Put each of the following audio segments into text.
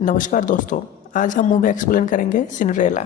नमस्कार दोस्तों, आज हम मूवी एक्सप्लेन करेंगे सिंड्रेला।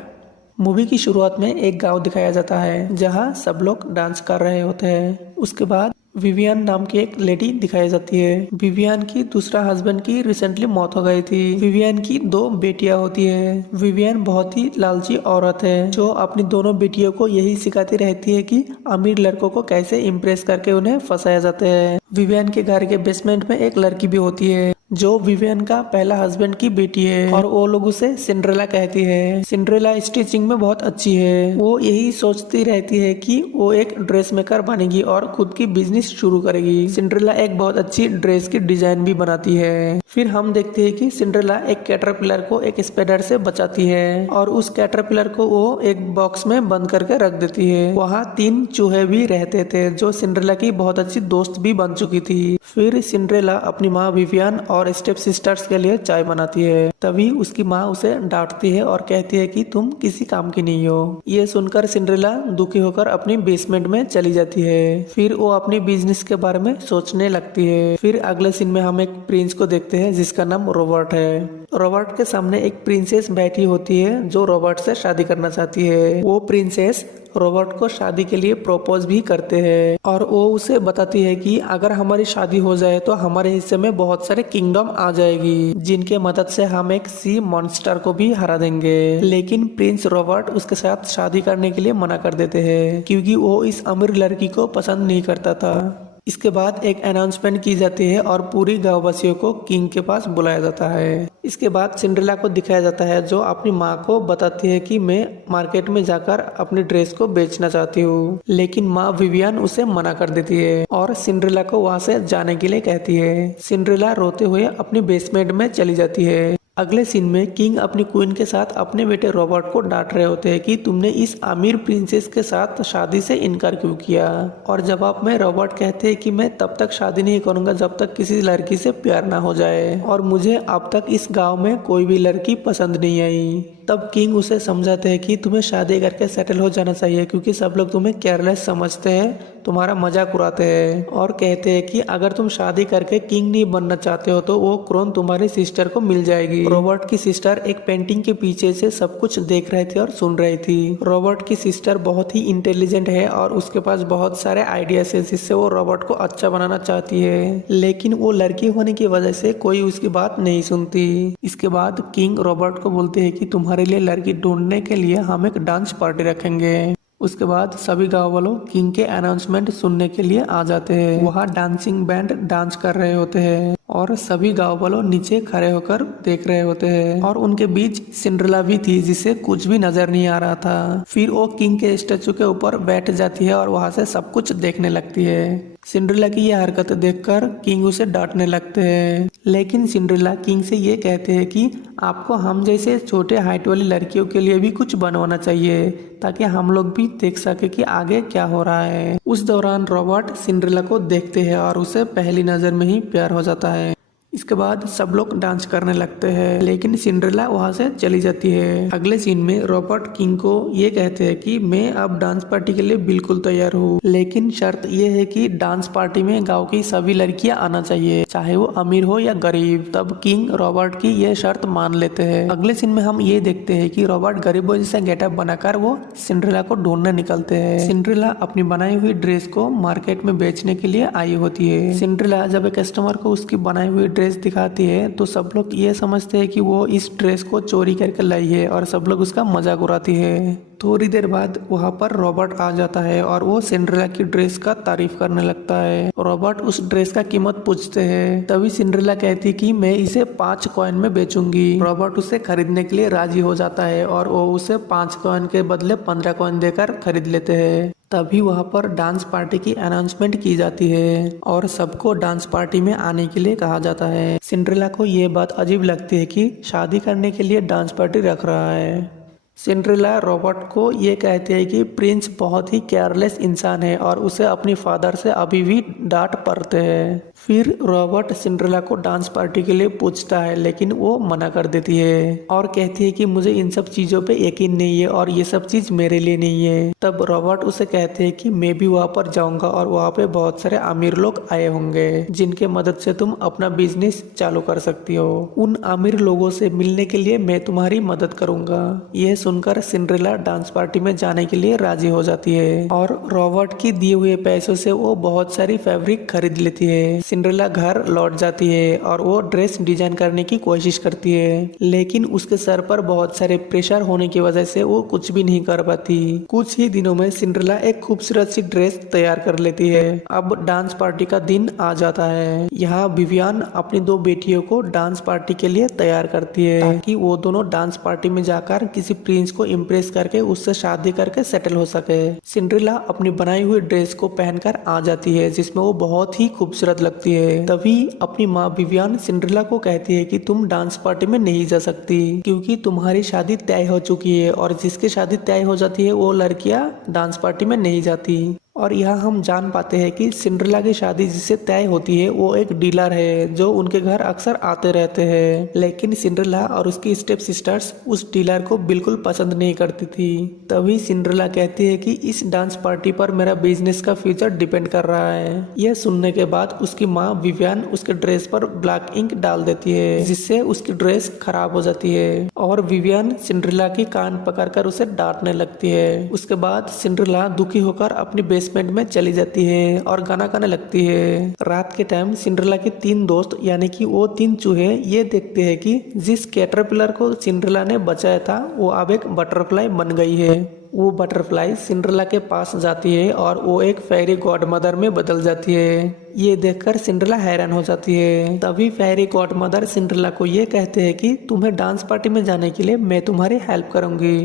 मूवी की शुरुआत में एक गांव दिखाया जाता है जहां सब लोग डांस कर रहे होते हैं। उसके बाद विवियन नाम की एक लेडी दिखाई जाती है। विवियन की दूसरा हस्बैंड की रिसेंटली मौत हो गई थी। विवियन की 2 बेटियां होती है। विवियन बहुत ही लालची औरत है जो अपनी दोनों बेटियों को यही सिखाती रहती है कि अमीर लड़कों को कैसे इम्प्रेस करके उन्हें फंसाया जाता है। विवियन के घर के बेसमेंट में एक लड़की भी होती है जो विवियन का पहला हस्बैंड की बेटी है और वो लोग उसे सिंड्रेला कहती है। सिंड्रेला स्टिचिंग में बहुत अच्छी है। वो यही सोचती रहती है कि वो एक ड्रेस मेकर बनेगी और खुद की बिजनेस शुरू करेगी। सिंड्रेला एक बहुत अच्छी ड्रेस की डिजाइन भी बनाती है। फिर हम देखते हैं कि सिंड्रेला एक कैटरपिलर को एक स्पाइडर से बचाती है और उस कैटरपिलर को वो एक बॉक्स में बंद करके रख देती है। वहाँ 3 चूहे भी रहते थे जो सिंड्रेला की बहुत अच्छी दोस्त भी बन चुकी थी। फिर सिंड्रेला अपनी माँ विवियन और स्टेप सिस्टर्स के लिए चाय बनाती है। तभी उसकी माँ उसे डांटती है और कहती है कि तुम किसी काम की नहीं हो। ये सुनकर सिंड्रेला दुखी होकर अपनी बेसमेंट में चली जाती है। फिर वो अपनी बिजनेस के बारे में सोचने लगती है। फिर अगले सीन में हम एक प्रिंस को देखते हैं जिसका नाम रॉबर्ट है। रॉबर्ट के सामने एक प्रिंसेस बैठी होती है जो रॉबर्ट से शादी करना चाहती है। वो प्रिंसेस रॉबर्ट को शादी के लिए प्रपोज भी करते हैं और वो उसे बताती है कि अगर हमारी शादी हो जाए तो हमारे हिस्से में बहुत सारे किंगडम आ जाएगी जिनके मदद से हम एक सी मॉन्स्टर को भी हरा देंगे। लेकिन प्रिंस रॉबर्ट उसके साथ शादी करने के लिए मना कर देते हैं क्योंकि वो इस अमीर लड़की को पसंद नहीं करता था। इसके बाद एक अनाउंसमेंट की जाती है और पूरी गांव वासियों को किंग के पास बुलाया जाता है। इसके बाद सिंड्रेला को दिखाया जाता है जो अपनी माँ को बताती है कि मैं मार्केट में जाकर अपनी ड्रेस को बेचना चाहती हूँ। लेकिन माँ विवियन उसे मना कर देती है और सिंड्रेला को वहाँ से जाने के लिए कहती है। सिंड्रेला रोते हुए अपनी बेसमेंट में चली जाती है। अगले सीन में किंग अपनी क्वीन के साथ अपने बेटे रॉबर्ट को डांट रहे होते हैं कि तुमने इस अमीर प्रिंसेस के साथ शादी से इनकार क्यों किया। और जवाब में रॉबर्ट कहते हैं कि मैं तब तक शादी नहीं करूंगा जब तक किसी लड़की से प्यार ना हो जाए और मुझे अब तक इस गांव में कोई भी लड़की पसंद नहीं आई। तब किंग उसे समझाते हैं कि तुम्हें शादी करके सेटल हो जाना चाहिए क्योंकि सब लोग तुम्हें केयरलेस समझते हैं, तुम्हारा मजाक उड़ाते हैं और कहते हैं कि अगर तुम शादी करके किंग नहीं बनना चाहते हो तो वो क्रोन तुम्हारी सिस्टर को मिल जाएगी। रॉबर्ट की सिस्टर एक पेंटिंग के पीछे से सब कुछ देख रही थी और सुन रही थी। रॉबर्ट की सिस्टर बहुत ही इंटेलिजेंट है और उसके पास बहुत सारे आइडियाज है जिससे वो रॉबर्ट को अच्छा बनाना चाहती है, लेकिन वो लड़की होने की वजह से कोई उसकी बात नहीं सुनती। इसके बाद किंग रॉबर्ट को बोलते हैं कि तुम्हारे लिए लड़की ढूंढने के लिए हम एक डांस पार्टी रखेंगे। उसके बाद सभी गांव वालों किंग के अनाउंसमेंट सुनने के लिए आ जाते हैं। वहाँ डांसिंग बैंड डांस कर रहे होते हैं और सभी गांव वालों नीचे खड़े होकर देख रहे होते हैं और उनके बीच सिंड्रेला भी थी जिसे कुछ भी नजर नहीं आ रहा था। फिर वो किंग के स्टैचू के ऊपर बैठ जाती है और वहाँ से सब कुछ देखने लगती है। सिंड्रेला की यह हरकत देखकर किंग उसे डांटने लगते हैं, लेकिन सिंड्रेला किंग से ये कहते हैं कि आपको हम जैसे छोटे हाइट वाली लड़कियों के लिए भी कुछ बनवाना चाहिए ताकि हम लोग भी देख सके कि आगे क्या हो रहा है। उस दौरान रॉबर्ट सिंड्रेला को देखते हैं और उसे पहली नजर में ही प्यार हो जाता है। इसके बाद सब लोग डांस करने लगते हैं लेकिन सिंड्रेला वहां से चली जाती है। अगले सीन में रॉबर्ट किंग को ये कहते हैं कि मैं अब डांस पार्टी के लिए बिल्कुल तैयार हूँ, लेकिन शर्त ये है कि डांस पार्टी में गांव की सभी लड़कियां आना चाहिए, चाहे वो अमीर हो या गरीब। तब किंग रॉबर्ट की ये शर्त मान लेते हैं। अगले सीन में हम ये देखते हैं कि रॉबर्ट गरीबों जैसा गेटअप बनाकर वो सिंड्रेला को ढूंढने निकलते हैं। सिंड्रेला अपनी बनाई हुई ड्रेस को मार्केट में बेचने के लिए आई होती है। सिंड्रेला जब एक कस्टमर को उसकी बनाई हुई ड्रेस दिखाती है तो सब लोग ये समझते हैं कि वो इस ड्रेस को चोरी करके लाई है और सब लोग उसका मजाक उड़ाती है। थोड़ी देर बाद वहाँ पर रॉबर्ट आ जाता है और वो सिंड्रेला की ड्रेस का तारीफ करने लगता है। रॉबर्ट उस ड्रेस का कीमत पूछते हैं, तभी सिंड्रेला कहती कि मैं इसे 5 कॉइन में बेचूंगी। रॉबर्ट उसे खरीदने के लिए राजी हो जाता है और वो उसे 5 कॉइन के बदले 15 कॉइन देकर खरीद लेते हैं। तभी वहाँ पर डांस पार्टी की अनाउंसमेंट की जाती है और सबको डांस पार्टी में आने के लिए कहा जाता है। सिंड्रेला को ये बात अजीब लगती है कि शादी करने के लिए डांस पार्टी रख रहा है। सिंड्रेला रॉबर्ट को ये कहती है कि प्रिंस बहुत ही केयरलेस इंसान है और उसे अपनी फादर से अभी भी डांट पड़ते हैं। फिर रॉबर्ट सिंड्रेला को डांस पार्टी के लिए पूछता है, लेकिन वो मना कर देती है और कहती है कि मुझे इन सब चीजों पे यकीन नहीं है और ये सब चीज मेरे लिए नहीं है। तब रॉबर्ट उसे कहते हैं कि मैं भी वहाँ पर जाऊंगा और वहाँ पे बहुत सारे अमीर लोग आए होंगे जिनके मदद से तुम अपना बिजनेस चालू कर सकती हो। उन अमीर लोगों से मिलने के लिए मैं तुम्हारी मदद करूंगा। यह सुनकर सिंड्रेला डांस पार्टी में जाने के लिए राजी हो जाती है और रॉबर्ट की दिए हुए पैसों से वो बहुत सारी फैब्रिक खरीद लेती है। सिंड्रेला घर लौट जाती है और वो ड्रेस डिजाइन करने की कोशिश करती है, लेकिन उसके सर पर बहुत सारे प्रेशर होने की वजह से वो कुछ भी नहीं कर पाती। कुछ ही दिनों में सिंड्रेला एक खूबसूरत सी ड्रेस तैयार कर लेती है। अब डांस पार्टी का दिन आ जाता है। यहाँ विवियन अपनी 2 बेटियों को डांस पार्टी के लिए तैयार करती है ताकि वो दोनों डांस पार्टी में जाकर किसी प्रिंस को इम्प्रेस करके उससे शादी करके सेटल हो सके। सिंड्रेला अपनी बनाई हुई ड्रेस को पहनकर आ जाती है जिसमें वो बहुत ही खूबसूरत लगती है। तभी अपनी माँ विवियन सिंड्रेला को कहती है कि तुम डांस पार्टी में नहीं जा सकती क्योंकि तुम्हारी शादी तय हो चुकी है और जिसकी शादी तय हो जाती है वो लड़कियां डांस पार्टी में नहीं जाती। और यहाँ हम जान पाते हैं कि सिंड्रेला की शादी जिससे तय होती है वो एक डीलर है जो उनके घर अक्सर आते रहते हैं, लेकिन सिंड्रेला और उसकी स्टेप सिस्टर्स उस डीलर को बिल्कुल पसंद नहीं करती थी। तभी सिंड्रेला कहती है कि इस डांस पार्टी पर मेरा बिजनेस का फ्यूचर डिपेंड कर रहा है। यह सुनने के बाद उसकी माँ विवियन उसके ड्रेस पर ब्लैक इंक डाल देती है जिससे उसकी ड्रेस खराब हो जाती है और विवियन सिंड्रेला की कान पकड़कर उसे डांटने लगती है। उसके बाद सिंड्रेला दुखी होकर अपनी बेसमेंट में चली जाती है और गाना गाने लगती है। रात के टाइम सिंड्रेला के 3 दोस्त यानी कि वो 3 चूहे ये देखते हैं कि जिस कैटरपिलर को सिंड्रेला ने बचाया था वो अब एक बटरफ्लाई बन गई है। वो बटरफ्लाई सिंड्रेला के पास जाती है और वो एक फेरी गॉड मदर में बदल जाती है। ये देखकर सिंड्रेला हैरान हो जाती है। तभी फेरी गॉड मदर सिंड्रेला को ये कहते हैं कि तुम्हें डांस पार्टी में जाने के लिए मैं तुम्हारी हेल्प करूंगी।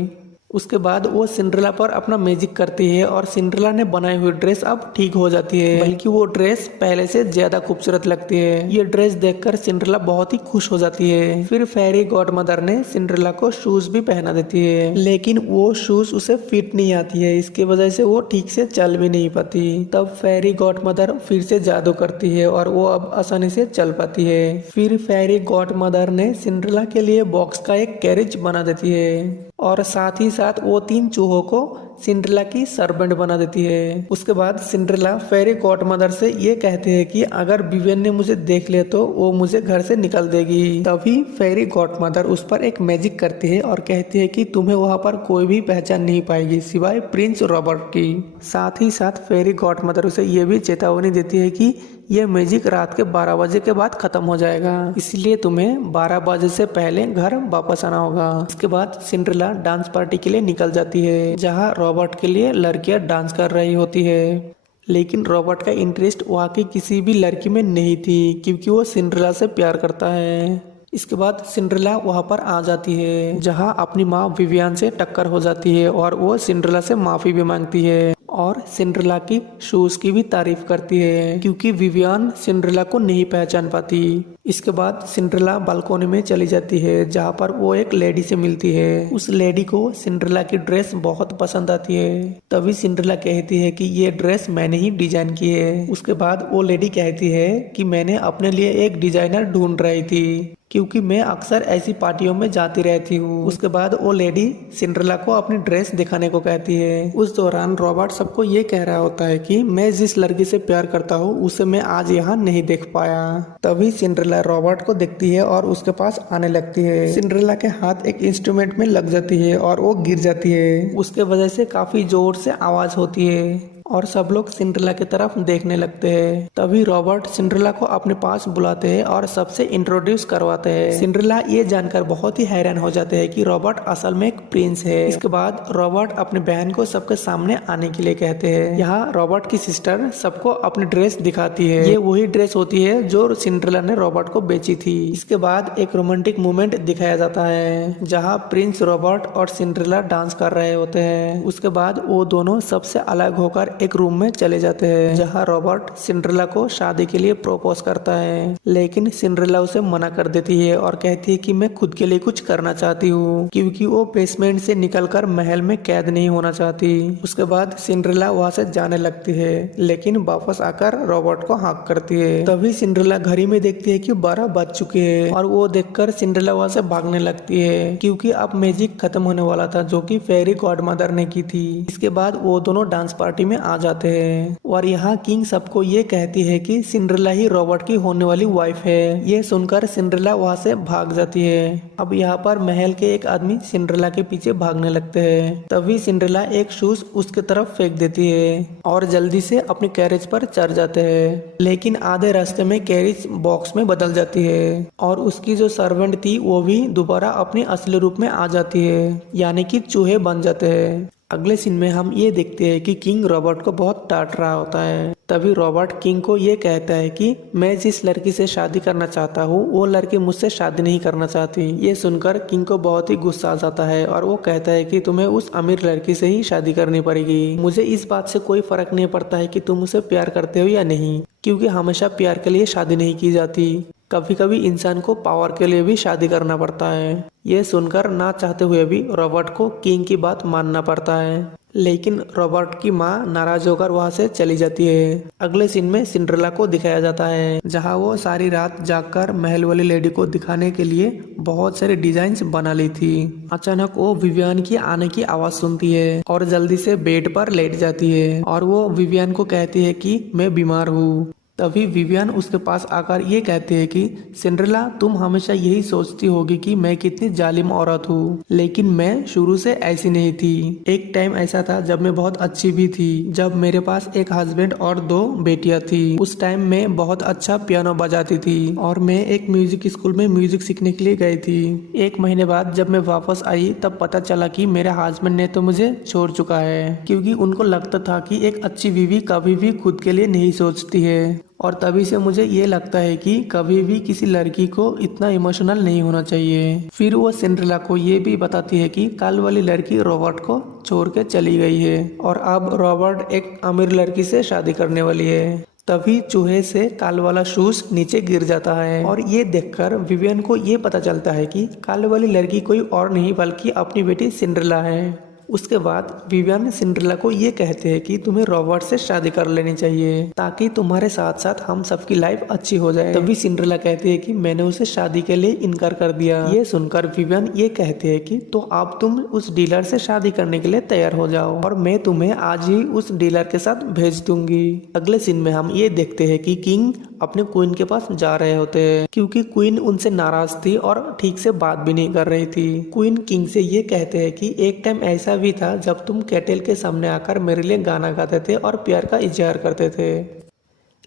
उसके बाद वो सिंड्रेला पर अपना मैजिक करती है और सिंड्रेला ने बनाई हुई ड्रेस अब ठीक हो जाती है, बल्कि वो ड्रेस पहले से ज्यादा खूबसूरत लगती है। ये ड्रेस देखकर सिंड्रेला बहुत ही खुश हो जाती है। फिर फेरी गॉड मदर ने सिंड्रेला को शूज भी पहना देती है, लेकिन वो शूज उसे फिट नहीं आती है। इसकी वजह से वो ठीक से चल भी नहीं पाती। तब फेरी गॉड मदर फिर से जादू करती है और वो अब आसानी से चल पाती है। फिर फेरी गॉड मदर ने सिंड्रेला के लिए बॉक्स का एक कैरेज बना देती है और साथ ही साथ वो 3 चूहों को सिंड्रेला की सर्वेंट बना देती है। उसके बाद सिंड्रेला फेरी गॉड मदर से ये कहते हैं कि अगर विवियन ने मुझे देख लिया तो वो मुझे घर से निकल देगी। तभी फेरी गॉड मदर उस पर एक मैजिक करती है और कहती है कि तुम्हें वहाँ पर कोई भी पहचान नहीं पाएगी सिवाय प्रिंस रॉबर्ट की। साथ ही साथ फेरी गॉड मदर उसे ये भी चेतावनी देती है कि यह मैजिक रात के 12 बजे के बाद खत्म हो जाएगा, इसलिए तुम्हें 12 बजे से पहले घर वापस आना होगा। इसके बाद सिंड्रेला डांस पार्टी के लिए निकल जाती है जहाँ रॉबर्ट के लिए लड़कियां डांस कर रही होती है, लेकिन रॉबर्ट का इंटरेस्ट वहाँ की किसी भी लड़की में नहीं थी क्योंकि वो सिंड्रेला से प्यार करता है। इसके बाद सिंड्रेला वहाँ पर आ जाती है जहाँ अपनी माँ विवियन से टक्कर हो जाती है और वो सिंड्रेला से माफी भी मांगती है और सिंड्रेला की शूज की भी तारीफ करती है क्योंकि विवियन सिंड्रेला को नहीं पहचान पाती। इसके बाद सिंड्रेला बालकोनी में चली जाती है जहाँ पर वो एक लेडी से मिलती है। उस लेडी को सिंड्रेला की ड्रेस बहुत पसंद आती है। तभी सिंड्रेला कहती है कि ये ड्रेस मैंने ही डिजाइन की है। उसके बाद वो लेडी कहती है कि मैंने अपने लिए एक डिजाइनर ढूंढ रही थी क्योंकि मैं अक्सर ऐसी पार्टियों में जाती रहती हूँ। उसके बाद वो लेडी सिंड्रेला को अपनी ड्रेस दिखाने को कहती है। उस दौरान रॉबर्ट सबको ये कह रहा होता है कि मैं जिस लड़की से प्यार करता हूँ उसे मैं आज यहाँ नहीं देख पाया। तभी सिंड्रेला रॉबर्ट को देखती है और उसके पास आने लगती है। सिंड्रेला के हाथ एक इंस्ट्रूमेंट में लग जाती है और वो गिर जाती है। उसके वजह से काफी जोर से आवाज होती है और सब लोग सिंड्रेला की तरफ देखने लगते हैं। तभी रॉबर्ट सिंड्रेला को अपने पास बुलाते हैं और सबसे इंट्रोड्यूस करवाते हैं। सिंड्रेला ये जानकर बहुत ही हैरान हो जाते हैं कि रॉबर्ट असल में एक प्रिंस है। इसके बाद रॉबर्ट अपनी बहन को सबके सामने आने के लिए कहते हैं। यहाँ रॉबर्ट की सिस्टर सबको अपनी ड्रेस दिखाती है। ये वही ड्रेस होती है जो सिंड्रेला ने रॉबर्ट को बेची थी। इसके बाद एक रोमांटिक मोमेंट दिखाया जाता है जहाँ प्रिंस रॉबर्ट और सिंड्रेला डांस कर रहे होते हैं। उसके बाद वो दोनों सबसे अलग होकर एक रूम में चले जाते हैं जहाँ रॉबर्ट सिंड्रेला को शादी के लिए प्रपोज करता है, लेकिन सिंड्रेला उसे मना कर देती है और कहती है कि मैं खुद के लिए कुछ करना चाहती हूँ, क्योंकि वो बेसमेंट से निकलकर महल में कैद नहीं होना चाहती। उसके बाद सिंड्रेला वहाँ से जाने लगती है, लेकिन वापस आकर रॉबर्ट को हाँक करती है। तभी सिंड्रेला घड़ी में देखती है कि 12 बज चुके हैं और वो देखकर सिंड्रेला वहाँ से भागने लगती है, क्योंकि अब मैजिक खत्म होने वाला था जो कि फेरी गॉडमदर ने की थी। इसके बाद वो दोनों डांस पार्टी में आ जाते हैं और यहाँ किंग सबको ये कहती है कि सिंड्रेला ही रॉबर्ट की होने वाली वाइफ है। ये सुनकर सिंड्रेला वहाँ से भाग जाती है। अब यहाँ पर महल के एक आदमी सिंड्रेला के पीछे भागने लगते हैं। तभी सिंड्रेला एक शूज उसके तरफ फेंक देती है और जल्दी से अपने कैरेज पर चढ़ जाते हैं, लेकिन आधे रास्ते में कैरेज बॉक्स में बदल जाती है और उसकी जो सर्वेंट थी वो भी दोबारा अपने असली रूप में आ जाती है, यानी कि चूहे बन जाते हैं। अगले सीन में हम ये देखते हैं कि किंग रॉबर्ट को बहुत डांट रहा होता है। तभी रॉबर्ट किंग को ये कहता है कि मैं जिस लड़की से शादी करना चाहता हूँ वो लड़की मुझसे शादी नहीं करना चाहती। ये सुनकर किंग को बहुत ही गुस्सा आ जाता है और वो कहता है कि तुम्हें उस अमीर लड़की से ही शादी करनी पड़ेगी। मुझे इस बात से कोई फर्क नहीं पड़ता है कि तुम उसे प्यार करते हो या नहीं, क्योंकि हमेशा प्यार के लिए शादी नहीं की जाती। कभी कभी इंसान को पावर के लिए भी शादी करना पड़ता है। ये सुनकर ना चाहते हुए भी रॉबर्ट को किंग की बात मानना पड़ता है, लेकिन रॉबर्ट की माँ नाराज होकर वहाँ से चली जाती है। अगले सीन में सिंड्रेला को दिखाया जाता है जहाँ वो सारी रात जागकर महल वाली लेडी को दिखाने के लिए बहुत सारे डिजाइन्स बना ली थी। अचानक वो विवियन की आने की आवाज सुनती है और जल्दी से बेड पर लेट जाती है और वो विवियन को कहती है कि मैं बीमार हूँ। तभी विवियन उसके पास आकर ये कहते हैं कि सिंड्रेला तुम हमेशा यही सोचती होगी कि मैं कितनी जालिम औरत हूँ, लेकिन मैं शुरू से ऐसी नहीं थी। एक टाइम ऐसा था जब मैं बहुत अच्छी भी थी, जब मेरे पास एक हस्बैंड और 2 बेटियां थी। उस टाइम मैं बहुत अच्छा पियानो बजाती थी और मैं एक म्यूजिक स्कूल में म्यूजिक सीखने के लिए गई थी। 1 महीने बाद जब मैं वापस आई तब पता चला कि मेरे हस्बैंड ने तो मुझे छोड़ चुका है, क्योंकि उनको लगता था कि एक अच्छी बीवी कभी भी खुद के लिए नहीं सोचती है। और तभी से मुझे ये लगता है कि कभी भी किसी लड़की को इतना इमोशनल नहीं होना चाहिए। फिर वो सिंड्रेला को ये भी बताती है कि कल वाली लड़की रॉबर्ट को छोड़ के चली गई है और अब रॉबर्ट एक अमीर लड़की से शादी करने वाली है। तभी चूहे से काल वाला शूज नीचे गिर जाता है और ये देखकर विवियन को ये पता चलता है कि काल वाली लड़की कोई और नहीं बल्कि अपनी बेटी सिंड्रेला है। उसके बाद विवियन सिंड्रेला को ये कहते हैं कि तुम्हें रॉबर्ट से शादी कर लेनी चाहिए ताकि तुम्हारे साथ साथ हम सबकी लाइफ अच्छी हो जाए। तभी सिंड्रेला कहती है कि मैंने उसे शादी के लिए इनकार कर दिया। ये सुनकर विवियन ये कहते हैं कि तो अब तुम उस डीलर से शादी करने के लिए तैयार हो जाओ और मैं तुम्हें आज ही उस डीलर के साथ भेज दूंगी। अगले सीन में हम ये देखते हैं कि किंग अपने क्वीन के पास जा रहे होते हैं, क्योंकि क्वीन उनसे नाराज थी और ठीक से बात भी नहीं कर रही थी। क्वीन किंग से ये कहते हैं कि एक टाइम ऐसा भी था जब तुम कैटल के सामने आकर मेरे लिए गाना गाते थे और प्यार का इजहार करते थे,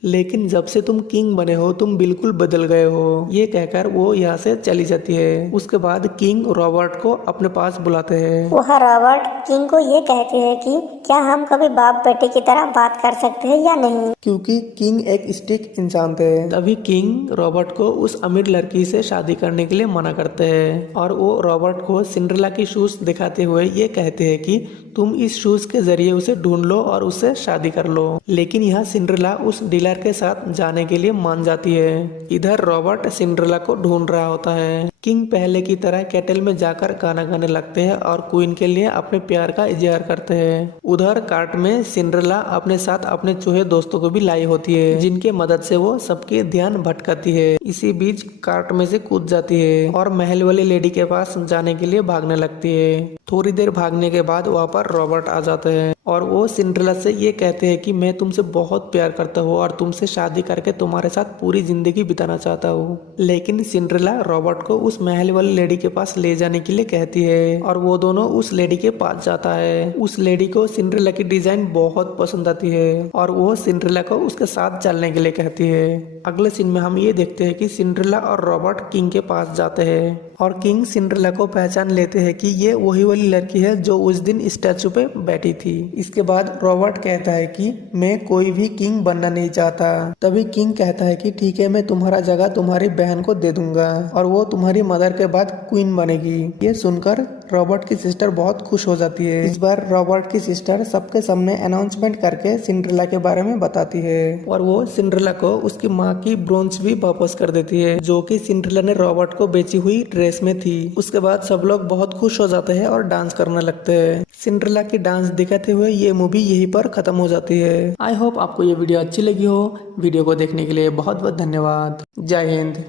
लेकिन जब से तुम किंग बने हो तुम बिल्कुल बदल गए हो। ये कहकर वो यहाँ से चली जाती है। उसके बाद किंग रॉबर्ट को अपने पास बुलाते हैं। वह रॉबर्ट किंग को ये कहते हैं कि क्या हम कभी बाप बेटे की तरह बात कर सकते हैं या नहीं, क्योंकि किंग एक स्ट्रिक्ट इंसान थे। तभी किंग रॉबर्ट को उस अमीर लड़की से शादी करने के लिए मना करते हैं और वो रॉबर्ट को सिंड्रेला की शूज दिखाते हुए ये कहते हैं कि तुम इस शूज के जरिए उसे ढूंढ लो और उससे शादी कर लो। लेकिन यहाँ सिंड्रेला उस डीलर के साथ जाने के लिए मान जाती है। इधर रॉबर्ट सिंड्रेला को ढूंढ रहा होता है। किंग पहले की तरह कैटल में जाकर गाना गाने लगते हैं और क्वीन के लिए अपने प्यार का इजहार करते हैं। उधर कार्ट में सिंड्रेला अपने साथ अपने चूहे दोस्तों को भी लाई होती है, जिनके मदद से वो सबके ध्यान भटकाती है। इसी बीच कार्ट में से कूद जाती है और महल वाली लेडी के पास जाने के लिए भागने लगती है। थोड़ी देर भागने के बाद वहाँ पर रॉबर्ट आ जाते हैं और वो सिंड्रेला से ये कहते हैं कि मैं तुमसे बहुत प्यार करता हूँ और तुमसे शादी करके तुम्हारे साथ पूरी जिंदगी बिताना चाहता हूँ। लेकिन सिंड्रेला रॉबर्ट को उस महल वाली लेडी के पास ले जाने के लिए कहती है और वो दोनों उस लेडी के पास जाता है। उस लेडी को सिंड्रेला की डिजाइन बहुत पसंद आती है और वो सिंड्रेला को उसके साथ चलने के लिए कहती है। अगले सीन में हम ये देखते हैं कि सिंड्रेला और रॉबर्ट किंग के पास जाते हैं और किंग सिंड्रेला को पहचान लेते हैं कि ये वही वाली लड़की है जो उस दिन स्टैचू पे बैठी थी। इसके बाद रॉबर्ट कहता है कि मैं कोई भी किंग बनना नहीं चाहता। तभी किंग कहता है कि ठीक है, मैं तुम्हारा जगह तुम्हारी बहन को दे दूंगा और वो तुम्हारी मदर के बाद क्वीन बनेगी। ये सुनकर रॉबर्ट की सिस्टर बहुत खुश हो जाती है। इस बार रॉबर्ट की सिस्टर सबके सामने अनाउंसमेंट करके सिंड्रेला के बारे में बताती है और वो सिंड्रेला को उसकी माँ की ब्रोंच भी वापस कर देती है जो कि सिंड्रेला ने रॉबर्ट को बेची हुई ड्रेस में थी। उसके बाद सब लोग बहुत खुश हो जाते हैं और डांस करने लगते हैं। सिंड्रेला की डांस दिखाते हुए ये मूवी यहीं पर खत्म हो जाती है। आई होप आपको ये वीडियो अच्छी लगी हो। वीडियो को देखने के लिए बहुत बहुत धन्यवाद। जय हिंद।